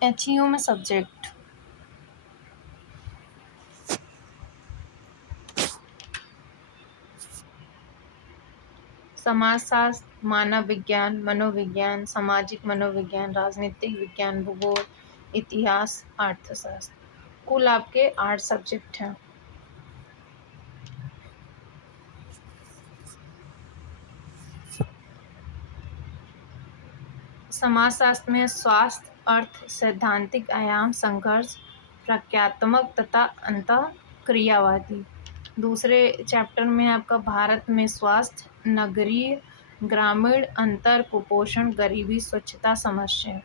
HEO में subject समाजशास्त्र, मानव विज्ञान, मनोविज्ञान, सामाजिक मनोविज्ञान, राजनीतिक विज्ञान, भूगोल, इतिहास, अर्थशास्त्र। कुल आपके 8 सब्जेक्ट हैं। समाजशास्त्र में स्वास्थ्य, अर्थ, सैद्धांतिक आयाम, संघर्ष, प्रक्रियात्मक तथा अंतःक्रियावादी। दूसरे चैप्टर में आपका भारत में स्वास्थ्य, नगरीय, ग्रामीण, अंतर, कुपोषण, गरीबी, स्वच्छता, समस्या।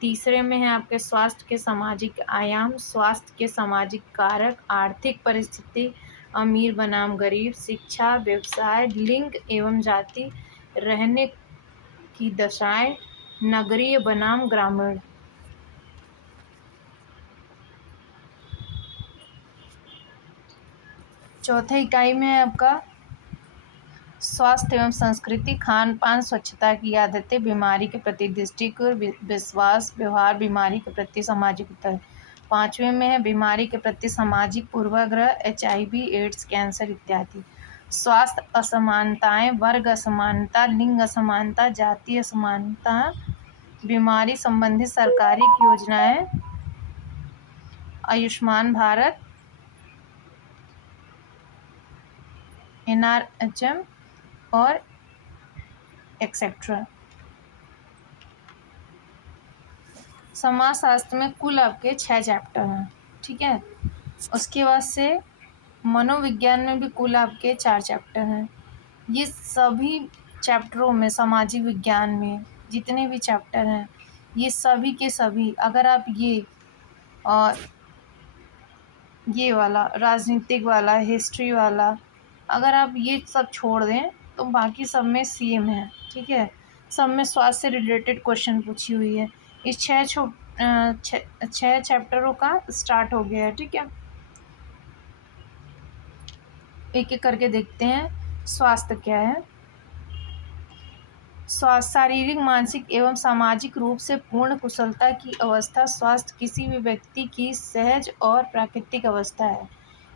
तीसरे में है आपके स्वास्थ्य के सामाजिक आयाम, स्वास्थ्य के सामाजिक कारक, आर्थिक परिस्थिति, अमीर बनाम गरीब, शिक्षा, व्यवसाय, लिंग एवं जाति, रहने की दशाएं, नगरीय बनाम ग्रामीण। चौथे इकाई में है आपका स्वास्थ्य एवं संस्कृति, खान पान, स्वच्छता की आदतें, बीमारी के प्रति दृष्टिकोण, विश्वास, व्यवहार, बीमारी के प्रति सामाजिक उत्तर। पांचवें में है बीमारी के प्रति सामाजिक पूर्वाग्रह, HIV, एड्स, कैंसर इत्यादि। स्वास्थ्य असमानताएं, वर्ग असमानता, लिंग असमानता, जातीय असमानता, बीमारी संबंधित सरकारी योजनाएं, आयुष्मान भारत, NRHM और एक्सेट्रा। समाजशास्त्र में कुल आपके 6 चैप्टर हैं, ठीक है। उसके बाद से मनोविज्ञान में भी कुल आपके 4 चैप्टर हैं। ये सभी चैप्टरों में, सामाजिक विज्ञान में जितने भी चैप्टर हैं, ये सभी के सभी, अगर आप और ये वाला राजनीतिक वाला, हिस्ट्री वाला, अगर आप ये सब छोड़ दें तो बाकी सब में सेम है, ठीक है। सब में स्वास्थ्य से रिलेटेड क्वेश्चन पूछी हुई है। इस 6 चैप्टरों का स्टार्ट हो गया है, ठीक है। एक एक करके देखते हैं। स्वास्थ्य क्या है? स्वास्थ्य शारीरिक, मानसिक एवं सामाजिक रूप से पूर्ण कुशलता की अवस्था। स्वास्थ्य किसी भी व्यक्ति की सहज और प्राकृतिक अवस्था है।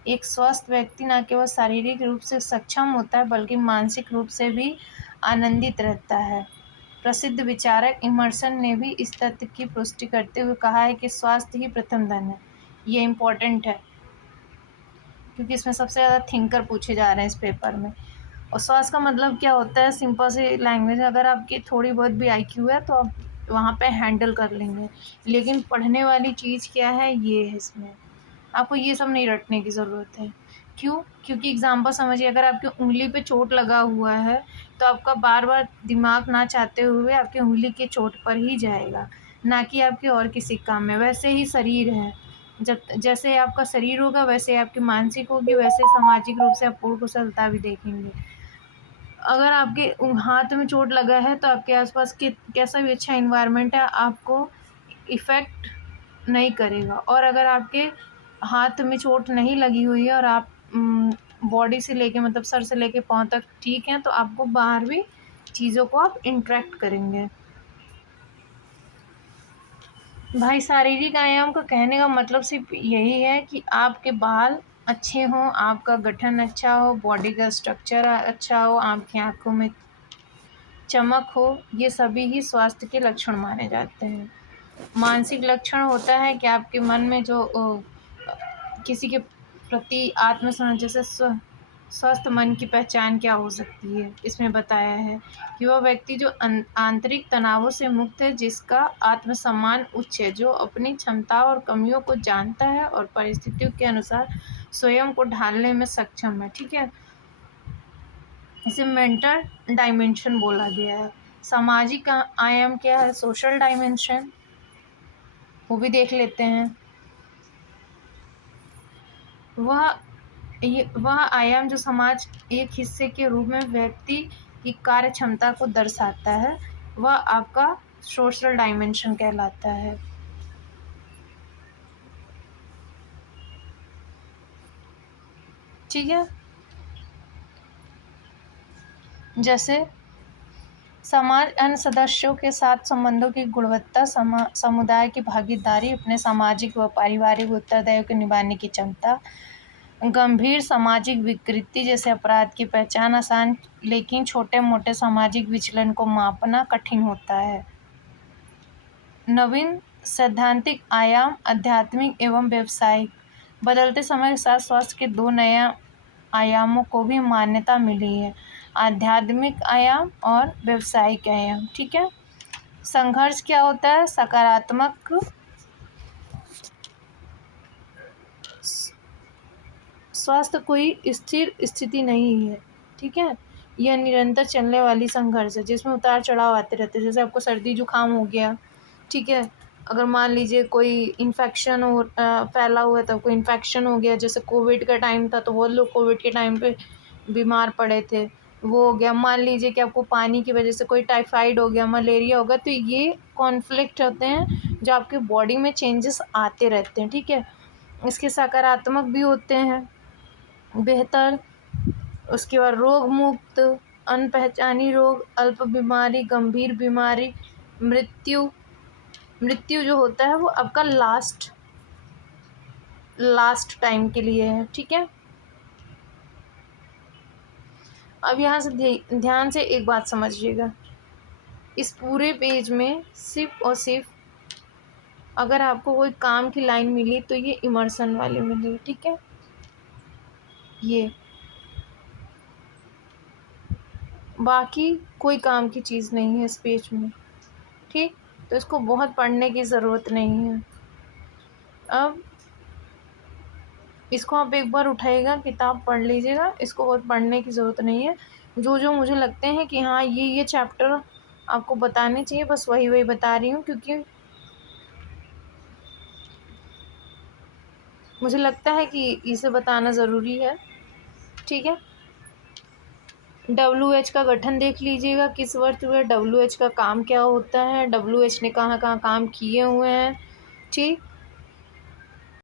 एक स्वस्थ व्यक्ति न केवल शारीरिक रूप से सक्षम होता है बल्कि मानसिक रूप से भी आनंदित रहता है। प्रसिद्ध विचारक इमर्सन ने भी इस तथ्य की पुष्टि करते हुए कहा है कि स्वास्थ्य ही प्रथम धन है। ये इम्पोर्टेंट है क्योंकि इसमें सबसे ज़्यादा थिंकर पूछे जा रहे हैं इस पेपर में। और स्वास्थ्य का मतलब क्या होता है? सिंपल सी लैंग्वेज, अगर आपकी थोड़ी बहुत भी IQ है तो आप वहाँ पे हैंडल कर लेंगे। लेकिन पढ़ने वाली चीज़ क्या है, ये है इसमें। आपको ये सब नहीं रटने की ज़रूरत है। क्यों? क्योंकि एग्जाम्पल समझिए, अगर आपकी उंगली पे चोट लगा हुआ है तो आपका बार बार दिमाग ना चाहते हुए आपकी उंगली के चोट पर ही जाएगा, ना कि आपके और किसी काम में। वैसे ही शरीर है, जब जैसे आपका शरीर होगा वैसे आपकी मानसिक होगी, वैसे सामाजिक रूप से आप पूर्ण कुशलता भी देखेंगे। अगर आपके हाथ में चोट लगा है तो आपके आसपास के कैसा भी अच्छा इन्वायरमेंट है आपको इफ़ेक्ट नहीं करेगा। और अगर आपके हाथ में चोट नहीं लगी हुई है और आप बॉडी से लेके, मतलब सर से लेके पाँव तक ठीक हैं, तो आपको बाहर भी चीज़ों को आप इंटरेक्ट करेंगे। भाई शारीरिक आयाम का कहने का मतलब सिर्फ यही है कि आपके बाल अच्छे हों, आपका गठन अच्छा हो, बॉडी का स्ट्रक्चर अच्छा हो, आपकी आँखों में चमक हो, ये सभी ही स्वास्थ्य के लक्षण माने जाते हैं। मानसिक लक्षण होता है कि आपके मन में जो किसी के प्रति जैसे स्वस्थ मन की पहचान क्या हो सकती है, इसमें बताया है कि वह व्यक्ति जो आंतरिक तनावों से मुक्त है, जिसका आत्मसम्मान उच्च है, जो अपनी क्षमता और कमियों को जानता है और परिस्थितियों के अनुसार स्वयं को ढालने में सक्षम है, ठीक है। इसे मेंटल डायमेंशन बोला गया है। सामाजिक आयाम क्या है? सोशल डायमेंशन, वो भी देख लेते हैं। वह आयाम जो समाज एक हिस्से के रूप में व्यक्ति की कार्य क्षमता को दर्शाता है, वह आपका सोशल डायमेंशन कहलाता है। ठीक है। जैसे समाज अन्य सदस्यों के साथ संबंधों की गुणवत्ता, समुदाय की भागीदारी, अपने सामाजिक व पारिवारिक उत्तरदायित्व को निभाने की क्षमता, गंभीर सामाजिक विकृति जैसे अपराध की पहचान आसान, लेकिन छोटे मोटे सामाजिक विचलन को मापना कठिन होता है। नवीन सैद्धांतिक आयाम आध्यात्मिक एवं व्यावसायिक। बदलते समय के साथ स्वास्थ्य के दो नए आयामों को भी मान्यता मिली है, आध्यात्मिक आयाम और व्यावसायिक आयाम। ठीक है। संघर्ष क्या होता है? सकारात्मक स्वास्थ्य कोई स्थिर स्थिति नहीं है। ठीक है। यह निरंतर चलने वाली संघर्ष है जिसमें उतार चढ़ाव आते रहते हैं। जैसे आपको सर्दी जुकाम हो गया, ठीक है, अगर मान लीजिए कोई इन्फेक्शन हो फैला हुआ है, तो कोई इन्फेक्शन हो गया, जैसे कोविड का टाइम था तो बहुत लोग कोविड के टाइम पे बीमार पड़े थे, वो हो गया। मान लीजिए कि आपको पानी की वजह से कोई टाइफाइड हो गया, मलेरिया हो गया, तो ये कॉन्फ्लिक्ट होते हैं जो आपके बॉडी में चेंजेस आते रहते हैं। ठीक है। इसके सकारात्मक भी होते हैं, बेहतर, उसके बाद रोग मुक्त, अनपहचानी रोग, अल्प बीमारी, गंभीर बीमारी, मृत्यु जो होता है वो आपका लास्ट टाइम के लिए है। ठीक है। अब यहाँ से ध्यान से एक बात समझिएगा, इस पूरे पेज में सिर्फ और सिर्फ अगर आपको कोई काम की लाइन मिली तो ये इमर्शन वाली मिली। ठीक है। ये बाकी कोई काम की चीज़ नहीं है इस पेज में। ठीक। तो इसको बहुत पढ़ने की ज़रूरत नहीं है। अब इसको आप एक बार उठाइएगा, किताब पढ़ लीजिएगा, इसको बहुत पढ़ने की ज़रूरत नहीं है। जो जो मुझे लगते हैं कि हाँ ये चैप्टर आपको बताने चाहिए, बस वही बता रही हूँ, क्योंकि मुझे लगता है कि इसे बताना ज़रूरी है। ठीक है। WH का गठन देख लीजिएगा, किस वर्ष में WH का काम क्या होता है, WH ने कहाँ कहाँ काम किए हुए हैं। ठीक।